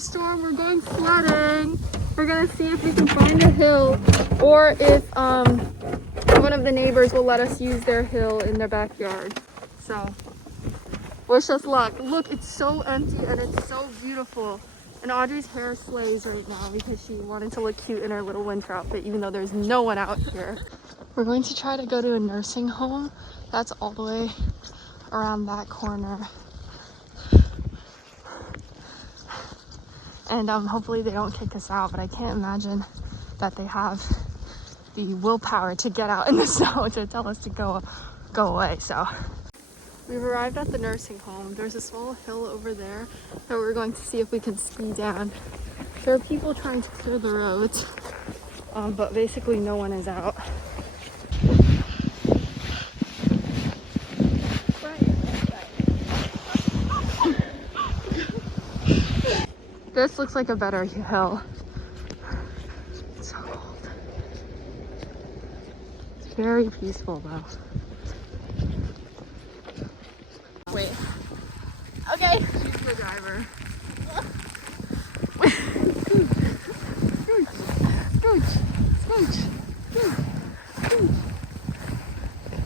snowstorm. We're going sledding. We're gonna see if we can find a hill, or if one of the neighbors will let us use their hill in their backyard. So wish us luck. Look, it's so empty and it's so beautiful. And Audrey's hair slays right now because she wanted to look cute in her little winter outfit, even though there's no one out here. We're going to try to go to a nursing home. That's all the way around that corner. And hopefully they don't kick us out, but I can't imagine that they have the willpower to get out in the snow to tell us to go away. So we've arrived at the nursing home. There's a small hill over there that we're going to see if we can ski down. There are people trying to clear the roads, but basically no one is out. This looks like a better hill. It's so cold. It's very peaceful though. Wait. Okay. She's the driver. Scooch. Scooch. Scooch. Scooch. Scooch.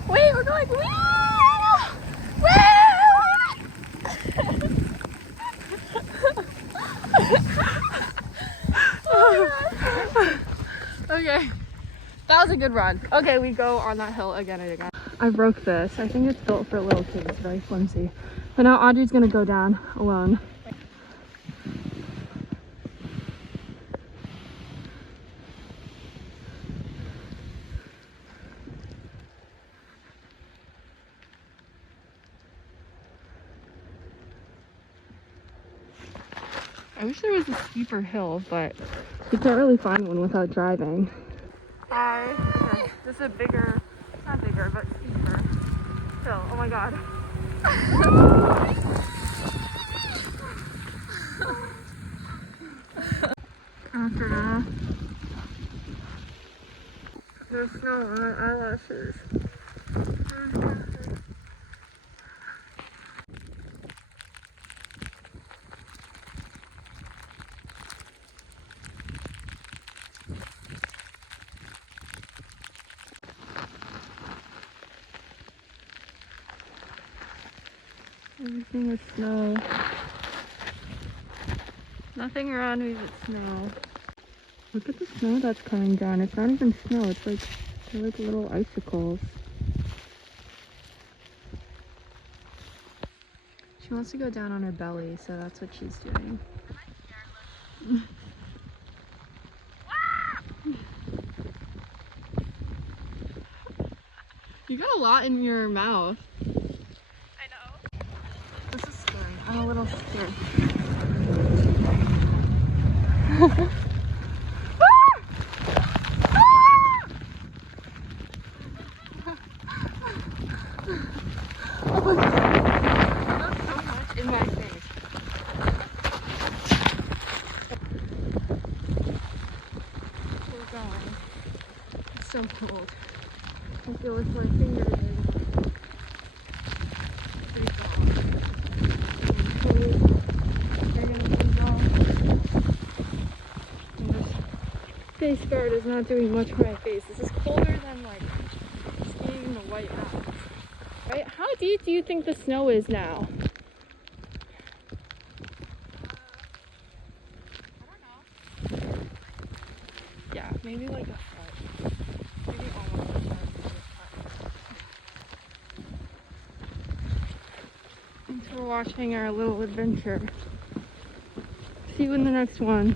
Wait, we're going. Woo! Okay, that was a good run. Okay, we go on that hill again and again. I broke this. I think it's built for little kids. It's very flimsy. But now Audrey's gonna go down alone. I wish there was a steeper hill, but you can't really find one without driving. Hi. Okay. This is a bigger, not bigger, but steeper hill. Oh my god. After that, there's snow on my eyelashes. Everything is snow. Nothing around me but snow. Look at the snow that's coming down. It's not even snow. It's like, they're like little icicles. She wants to go down on her belly, so that's what she's doing. You got a lot in your mouth. This is scary. I'm a little scared. Oh my god. That's so much in my face. We're going. It's so cold. I feel like my fingers are face guard is not doing much for my face. This is colder than like skiing in the White Mountains. Right? How deep do you think the snow is now? I don't know. Yeah, maybe like a foot. Maybe almost a foot. Thanks for watching our little adventure. See you in the next one.